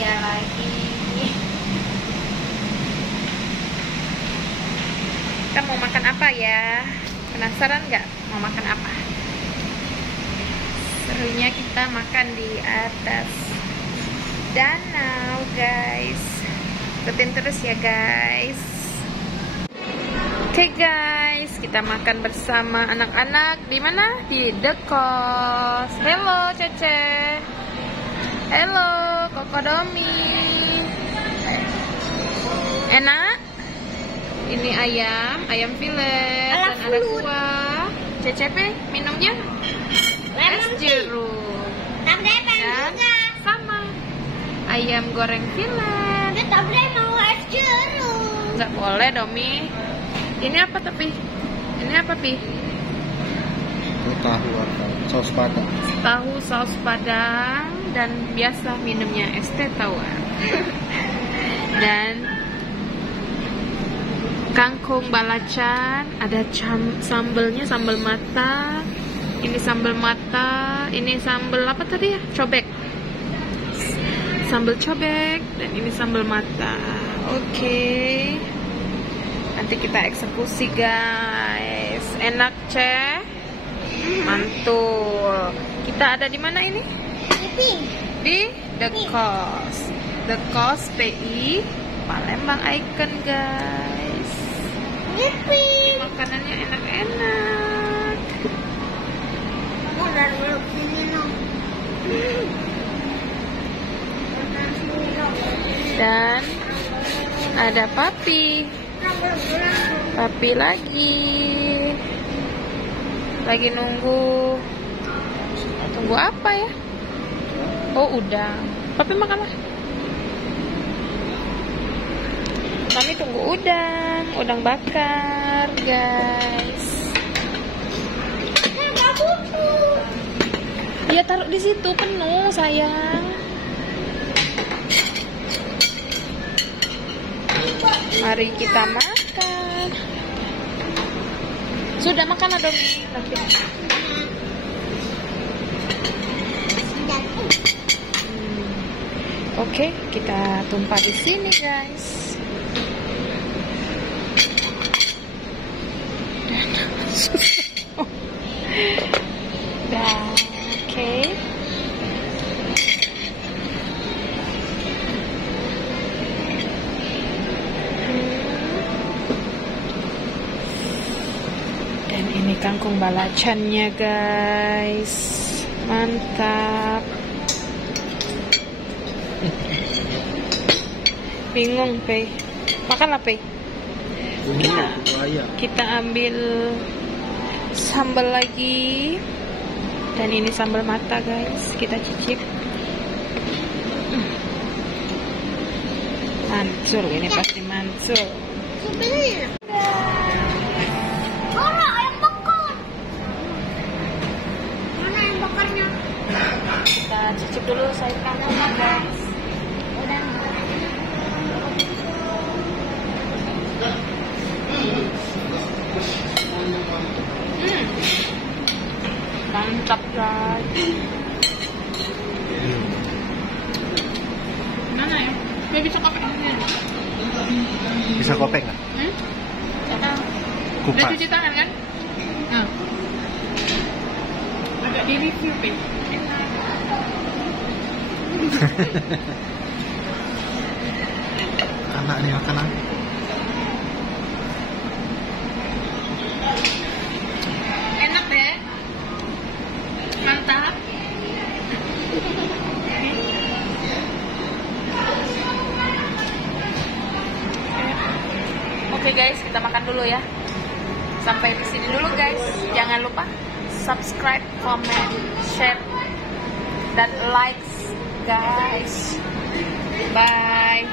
dia lagi. Kita mau makan apa ya? Penasaran nggak mau makan apa? Serunya kita makan di atas danau, guys. Ikutin terus ya, guys. Oke, guys, kita makan bersama anak-anak di mana? Di The Kos. Hello, Cece. Hello, Kokodomi. Enak? Ini ayam filet dan ada kuah. CCP minumnya es jeruk. Dan sama ayam goreng filet. Nggak boleh, Domi. Ini apa tapi? Ini apa, Pi? Tahu apa? Saus padang. Tahu saus padang dan biasa minumnya es teh tawar. Dan kangkung balacan, ada sambelnya, sambal mata. Ini sambal mata, ini sambal apa tadi ya? Cobek. Sambal cobek dan ini sambal mata. Oke. Nanti kita eksekusi, guys. Enak, Ceh. Mantul. Kita ada di mana ini? Di The Kos. The Kos PI Palembang Icon, guys. Ini makanannya enak-enak. Dan ada Papi lagi nunggu apa ya? Oh, udang. Papi makanlah. Kami tunggu udang bakar, guys. Ya, taruh di situ penuh, sayang. Mari kita makan. Sudah makan, Domi? Oke, kita tumpah di sini, guys. Oke. Dan ini kangkung balacannya, guys. Mantap. Bingung, Pe. Makanlah, Pe. Kita ambil sambal lagi. Dan ini sambal mata, guys. Kita cicip. Mantul, ini pasti mantul. Kita cicip dulu sayur kangkungnya, guys. Mantap, guys. Mana ya? Gak bisa kopek ini. Bisa kopek nggak? Udah cuci tangan kan? Nah. Agak di review, Pe. Anak nih makan apa? Enak deh. Mantap. Oke, guys, kita makan dulu ya. Sampai di sini dulu, guys. Jangan lupa subscribe, comment, share, dan likes, guys. Bye.